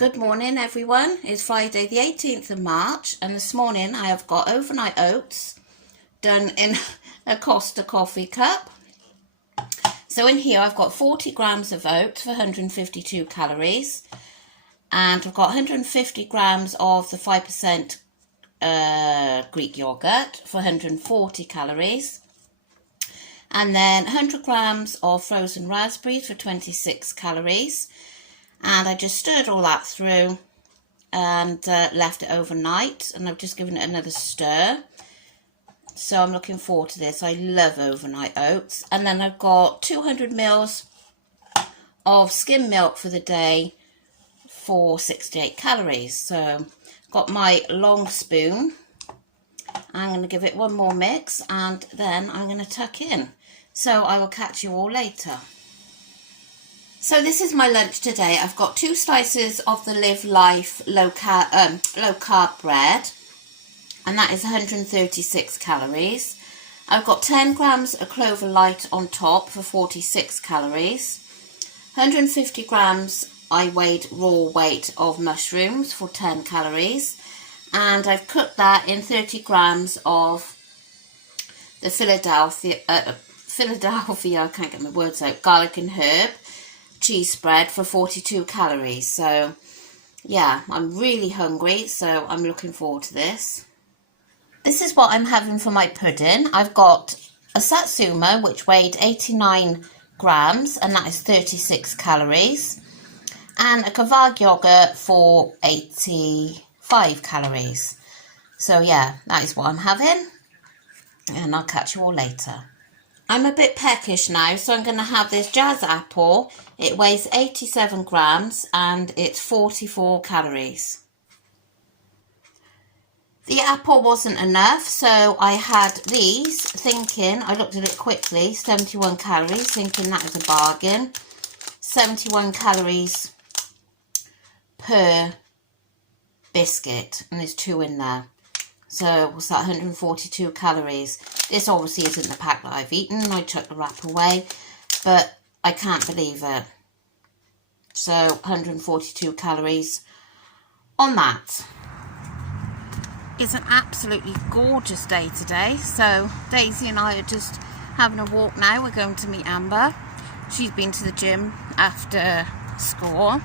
Good morning everyone. It's Friday the 18th of March and this morning I have got overnight oats done in a Costa coffee cup. So in here I've got 40 grams of oats for 152 calories and I've got 150 grams of the 5% Greek yogurt for 140 calories and then 100 grams of frozen raspberries for 26 calories. And I just stirred all that through and left it overnight, and I've just given it another stir. So I'm looking forward to this. I love overnight oats. And then I've got 200 mils of skim milk for the day for 68 calories. So got my long spoon. I'm going to give it one more mix and then I'm going to tuck in. So I will catch you all later. So this is my lunch today. I've got 2 slices of the Live Life low carb bread, and that is 136 calories. I've got 10 grams of clover light on top for 46 calories. 150 grams I weighed raw weight of mushrooms for 10 calories, and I've cooked that in 30 grams of the Philadelphia, I can't get my words out, garlic and herb cheese spread for 42 calories. So yeah, I'm really hungry, so I'm looking forward to this. This is what I'm having for my pudding. I've got a satsuma which weighed 89 grams and that is 36 calories, and a kebab yogurt for 85 calories. So yeah, that is what I'm having, and I'll catch you all later. I'm a bit peckish now, so I'm going to have this jazz apple. It weighs 87 grams and it's 44 calories. The apple wasn't enough, so I had these, thinking, I looked at it quickly, 71 calories, thinking that was a bargain. 71 calories per biscuit, and there's 2 in there. So what's that, 142 calories. This obviously isn't the pack that I've eaten. I took the wrap away, but I can't believe it. So 142 calories on that. It's an absolutely gorgeous day today. So Daisy and I are just having a walk now. We're going to meet Amber. She's been to the gym after school.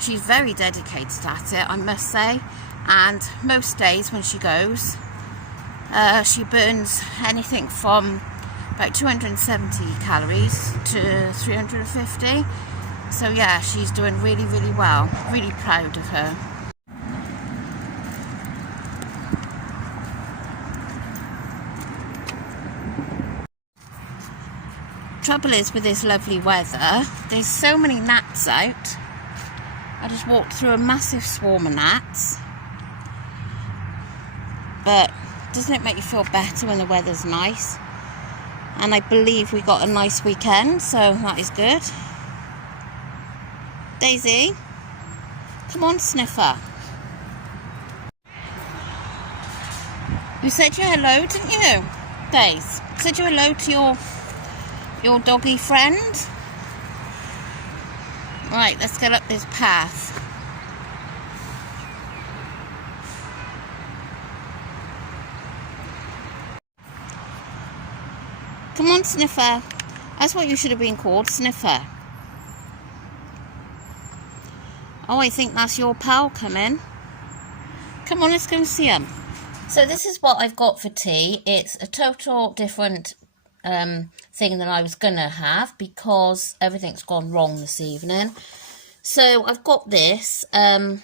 She's very dedicated at it, I must say. And most days when she goes, she burns anything from about 270 calories to 350. So yeah, she's doing really, really well. Really proud of her. Trouble is with this lovely weather, there's so many gnats out. I just walked through a massive swarm of gnats. But doesn't it make you feel better when the weather's nice? And I believe we got a nice weekend, so that is good. Daisy, come on, sniffer. You said your hello, didn't you, Daisy? Said your hello to your doggy friend. Right, let's get up this path. Come on, Sniffer. That's what you should have been called, Sniffer. Oh, I think that's your pal coming. Come on, let's go and see him. So this is what I've got for tea. It's a total different thing than I was going to have because everything's gone wrong this evening. So I've got this. I'll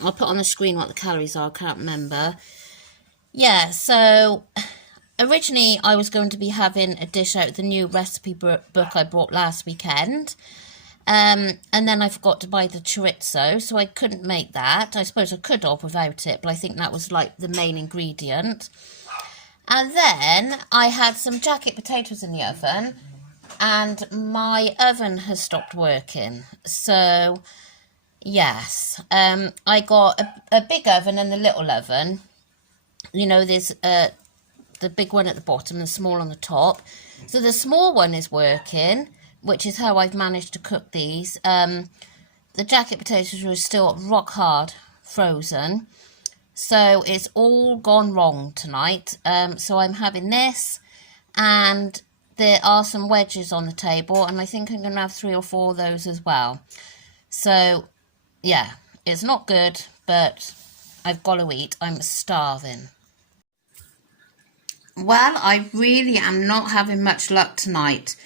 put on the screen what the calories are. I can't remember. Yeah, so originally, I was going to be having a dish out of the new recipe book I bought last weekend. And then I forgot to buy the chorizo, so I couldn't make that. I suppose I could have without it, but I think that was like the main ingredient. And then I had some jacket potatoes in the oven, and my oven has stopped working. So, yes, I got a big oven and a little oven. You know, there's the big one at the bottom and the small on the top. So the small one is working, which is how I've managed to cook these. the jacket potatoes were still rock hard frozen. So it's all gone wrong tonight. So I'm having this, and there are some wedges on the table, and I think I'm going to have 3 or 4 of those as well. So, yeah, it's not good, but I've got to eat. I'm starving. Well, I really am not having much luck tonight.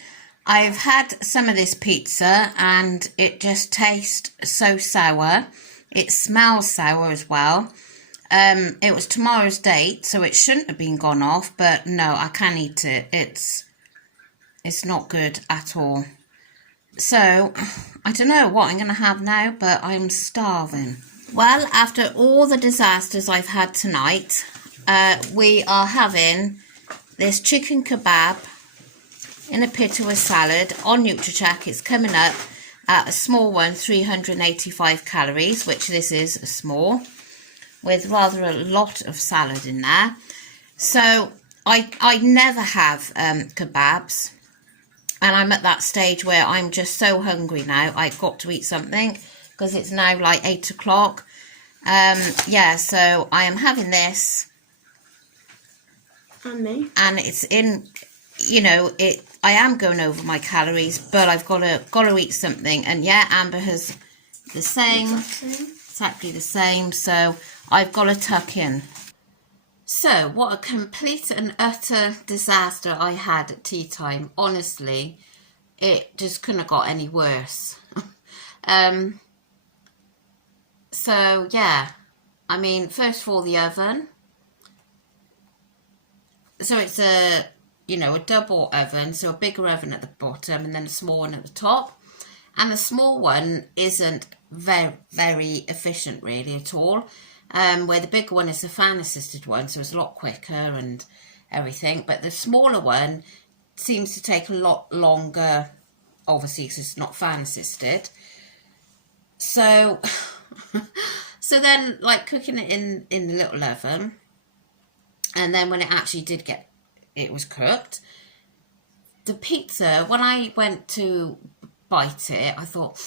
I've had some of this pizza, and it just tastes so sour. It smells sour as well. It was tomorrow's date, so it shouldn't have been gone off, but no, I can't eat it. It's not good at all. So, I don't know what I'm going to have now, but I'm starving. Well, after all the disasters I've had tonight, we are having this chicken kebab in a pita with salad on nutracheck. It's coming up at a small one, 385 calories, which this is a small, with rather a lot of salad in there. So I never have kebabs, and I'm at that stage where I'm just so hungry now. I've got to eat something because it's now like 8 o'clock. Yeah, so I am having this. And me. And it's in, you know, I am going over my calories, but I've got to eat something. And yeah, Amber has the same, exactly the same. So I've got to tuck in. So what a complete and utter disaster I had at tea time. Honestly, it just couldn't have got any worse. So yeah, I mean, first of all, the oven. So it's a double oven, so a bigger oven at the bottom and then a small one at the top. And the small one isn't very, very efficient really at all. Where the bigger one is the fan assisted one, so it's a lot quicker and everything. But the smaller one seems to take a lot longer, obviously because it's not fan assisted. So, so then like cooking it in the little oven, and then when it actually it was cooked, the pizza, when I went to bite it, I thought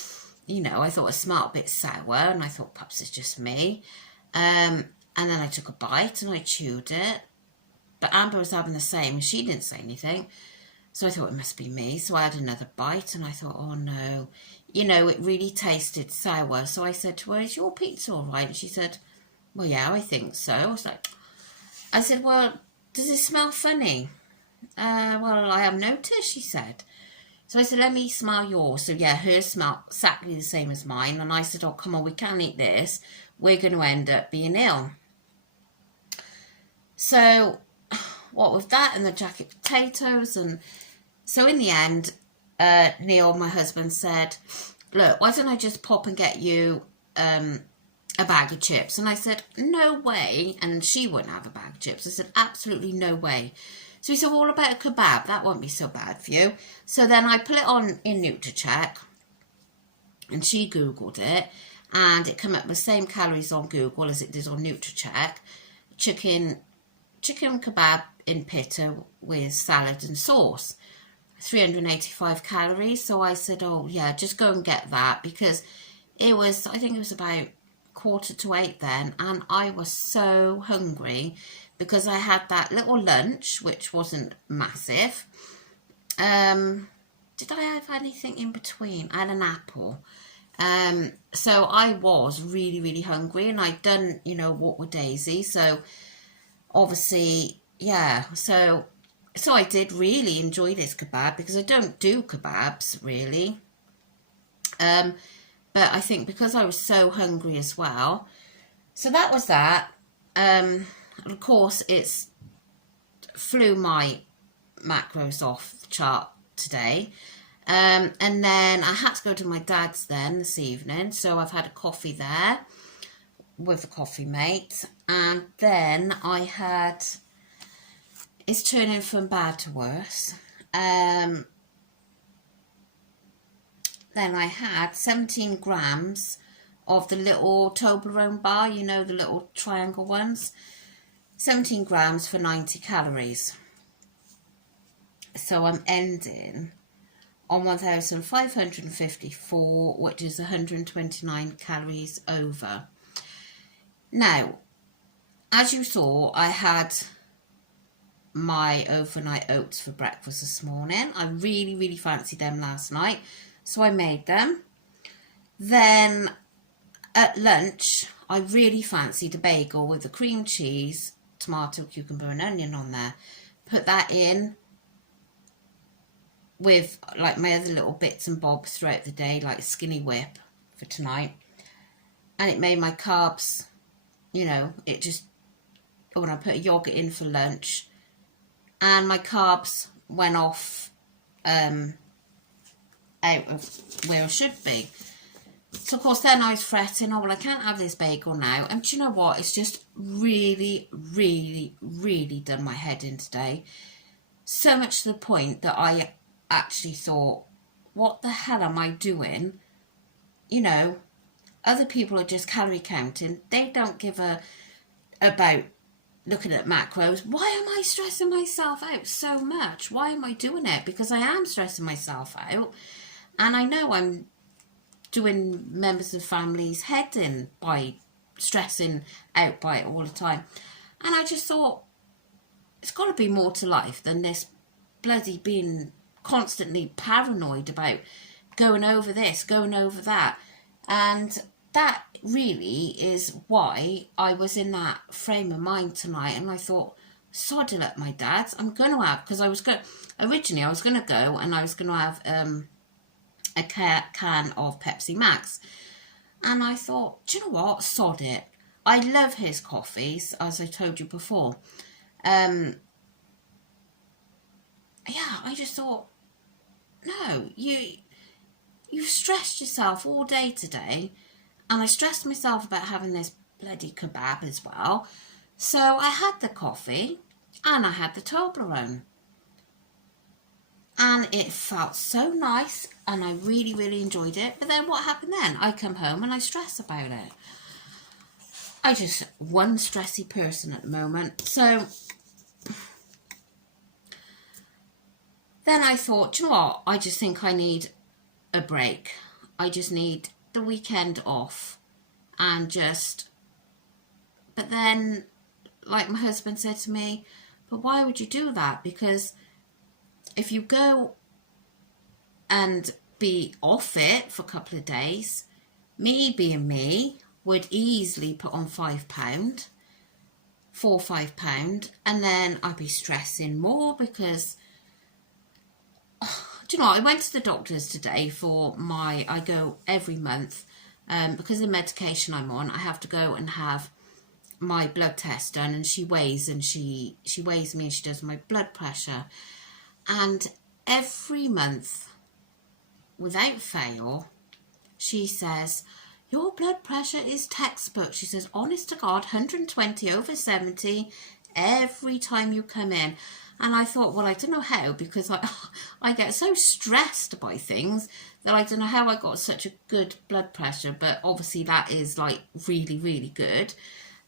it smelled a bit sour, and I thought perhaps it's just me. And then I took a bite and I chewed it, but Amber was having the same and she didn't say anything, so I thought it must be me. So I had another bite and I thought, oh no, it really tasted sour. So I said to her, is your pizza all right? And she said, well, yeah, I think so. I said, well, does it smell funny? Well, I have noticed, she said. So I said, let me smell yours. So yeah, hers smelled exactly the same as mine. And I said, oh, come on, we can't eat this. We're going to end up being ill. So what with that and the jacket potatoes, and so in the end, Neil, my husband, said, look, why don't I just pop and get you a bag of chips? And I said, no way. And she wouldn't have a bag of chips. I said, absolutely no way. So he said, well, what about a kebab? That won't be so bad for you. So then I put it on in nutracheck, and she Googled it, and it came up with the same calories on Google as it did on nutracheck. Chicken kebab in pita with salad and sauce, 385 calories. So I said, oh yeah, just go and get that, because I think it was about 7:45 then, and I was so hungry because I had that little lunch, which wasn't massive. Did I have anything in between? I had an apple. So I was really, really hungry, and I'd done, walk with Daisy. So obviously, yeah. So I did really enjoy this kebab, because I don't do kebabs really. But I think because I was so hungry as well. So that was that. Of course, it's flew my macros off the chart today. And then I had to go to my dad's then this evening. So I've had a coffee there with a coffee mate. And then it's turning from bad to worse. Then I had 17 grams of the little Toblerone bar, the little triangle ones. 17 grams for 90 calories. So I'm ending on 1,554, which is 129 calories over. Now, as you saw, I had my overnight oats for breakfast this morning. I really, really fancied them last night, so I made them. Then at lunch, I really fancied a bagel with the cream cheese, tomato, cucumber and onion on there. Put that in with like my other little bits and bobs throughout the day, like skinny whip for tonight. And it made my carbs, you know, it just, when I put a yogurt in for lunch, and my carbs went off out of where I should be. So of course then I was fretting, oh well, I can't have this bagel now. And do you know what? It's just really, really, really done my head in today. So much to the point that I actually thought, what the hell am I doing? You know, other people are just calorie counting. They don't give a about looking at macros. Why am I stressing myself out so much? Why am I doing it? Because I am stressing myself out, and I know I'm doing members of families' head in by stressing out by it all the time. And I just thought, it's got to be more to life than this bloody being constantly paranoid about going over this, going over that. And that really is why I was in that frame of mind tonight. And I thought, sod it up, my dad. I'm going to have, because originally I was going to go and I was going to have a can of Pepsi Max. And I thought, do you know what? Sod it. I love his coffees, as I told you before. Yeah, I just thought, no, you've stressed yourself all day today. And I stressed myself about having this bloody kebab as well. So I had the coffee and I had the Toblerone. And it felt so nice and I really, really enjoyed it. But then what happened then? I come home and I stress about it. I just one stressy person at the moment. So then I thought, do you know what? I just think I need a break. I just need the weekend off and just, but then like my husband said to me, but why would you do that? Because if you go and be off it for a couple of days, me being me would easily put on 5 pound, 4 or 5 pound, and then I'd be stressing more because do you know, I went to the doctor's today for I go every month, because of the medication I'm on, I have to go and have my blood test done, and she weighs me and she does my blood pressure. And every month, without fail, she says, your blood pressure is textbook. She says, honest to God, 120 over 70 every time you come in. And I thought, well, I don't know how, because I get so stressed by things that I don't know how I got such a good blood pressure. But obviously that is like really, really good.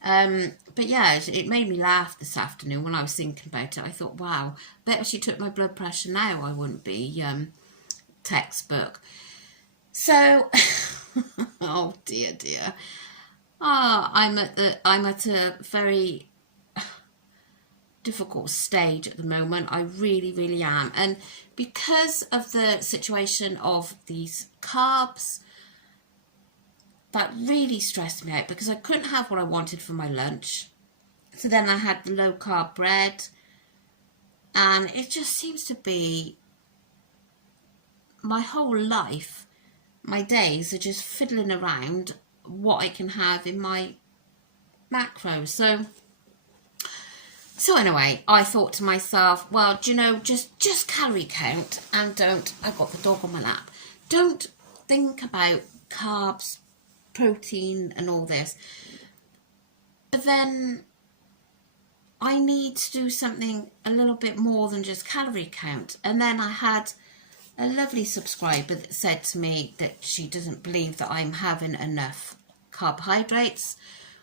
But yeah, it made me laugh this afternoon when I was thinking about it. I thought, wow, bet if she took my blood pressure now, I wouldn't be textbook. So, oh dear. I'm at a very difficult stage at the moment. I really, really am. And because of the situation of these carbs, that really stressed me out because I couldn't have what I wanted for my lunch. So then I had the low carb bread, and it just seems to be my whole life, my days are just fiddling around what I can have in my macros. So anyway, I thought to myself, well, do you know, just calorie count and I got the dog on my lap. Don't think about carbs, protein and all this. But then I need to do something a little bit more than just calorie count. And then I had a lovely subscriber that said to me that she doesn't believe that I'm having enough carbohydrates,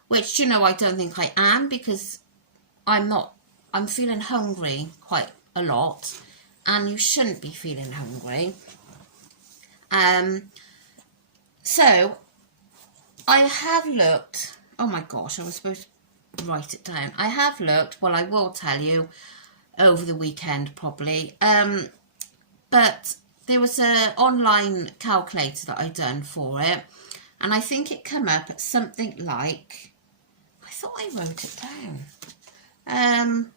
which, you know, I don't think I am, because I'm feeling hungry quite a lot, and you shouldn't be feeling hungry. So I have looked, oh my gosh, I was supposed to write it down. I have looked, well, I will tell you over the weekend probably, but there was an online calculator that I done for it, and I think it came up at something like, I thought I wrote it down.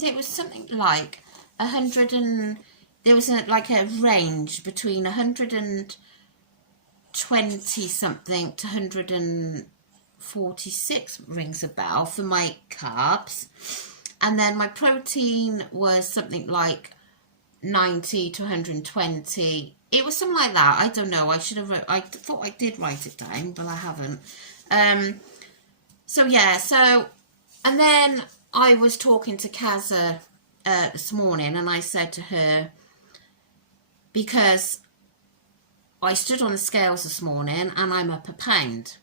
It was something like 100 and, there was like a range between 120 something to 146 rings a bell for my carbs, and then my protein was something like 90 to 120. It was something like that. I don't know. I should have I thought I did write it down, but I haven't. So yeah, so, and then I was talking to Kaza this morning, and I said to her, because I stood on the scales this morning and I'm up a pound.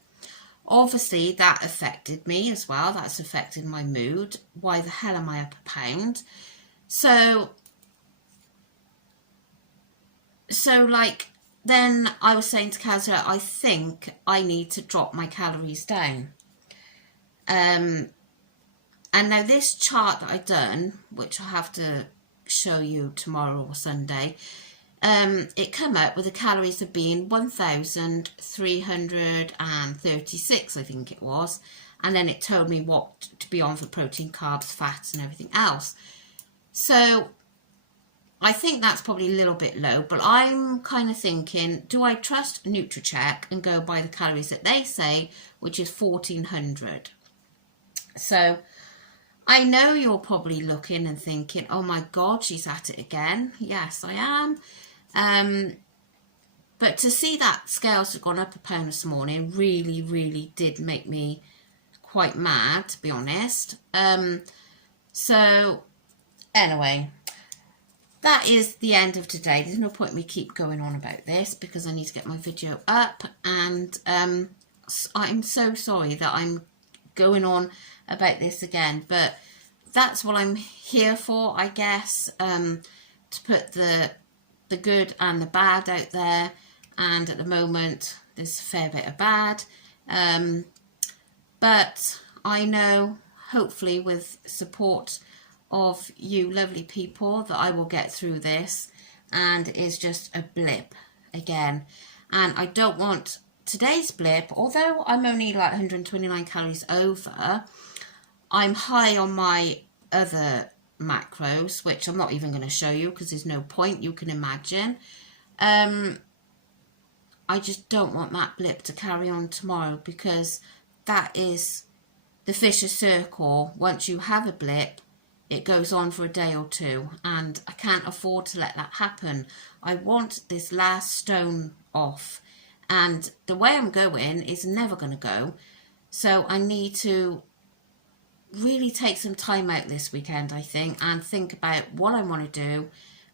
Obviously that affected me as well. That's affected my mood. Why the hell am I up a pound? So like, then I was saying to Kaza, I think I need to drop my calories down. And now this chart that I've done, which I have to show you tomorrow or Sunday, it came up with the calories of being 1,336, I think it was, and then it told me what to be on for protein, carbs, fats and everything else. So I think that's probably a little bit low, but I'm kind of thinking, do I trust Nutracheck and go by the calories that they say, which is 1,400? So I know you're probably looking and thinking, oh my God, she's at it again. Yes, I am. But to see that scales have gone up a pound this morning really did make me quite mad, to be honest. So anyway, that is the end of today. There's no point in me keep going on about this because I need to get my video up, and I'm so sorry that I'm going on about this again, but that's what I'm here for, I guess, to put the good and the bad out there, and at the moment there's a fair bit of bad, but I know, hopefully with support of you lovely people, that I will get through this, and it is just a blip again. And I don't want today's blip, although I'm only like 129 calories over, I'm high on my other macros, which I'm not even going to show you because there's no point, you can imagine. I just don't want that blip to carry on tomorrow, because that is the vicious circle. Once you have a blip, it goes on for a day or two, and I can't afford to let that happen. I want this last stone off, and the way I'm going is never going to go, so I need to really take some time out this weekend, I think, and think about what I want to do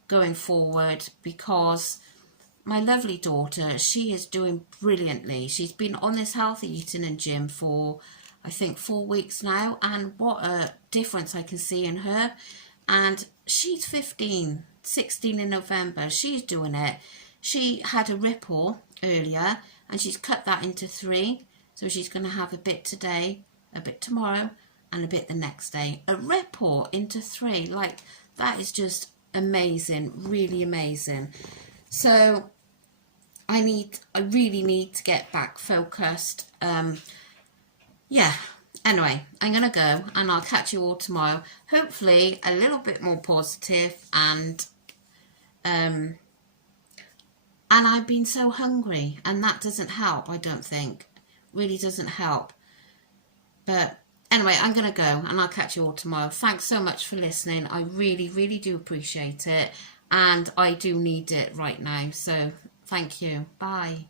going forward, because my lovely daughter, she is doing brilliantly. She's been on this healthy eating and gym for, I think, 4 weeks now, and what a difference I can see in her. And she's 15, 16 in November. She's doing it. She had a ripple earlier, and she's cut that into 3. So she's going to have a bit today, a bit tomorrow, and a bit the next day. A ripple into 3, like, that is just amazing, really amazing. So I really need to get back focused. Yeah, anyway, I'm gonna go, and I'll catch you all tomorrow, hopefully a little bit more positive, and I've been so hungry, and that doesn't help, I don't think. Really doesn't help. But anyway, I'm going to go, and I'll catch you all tomorrow. Thanks so much for listening. I really do appreciate it, and I do need it right now. So thank you. Bye.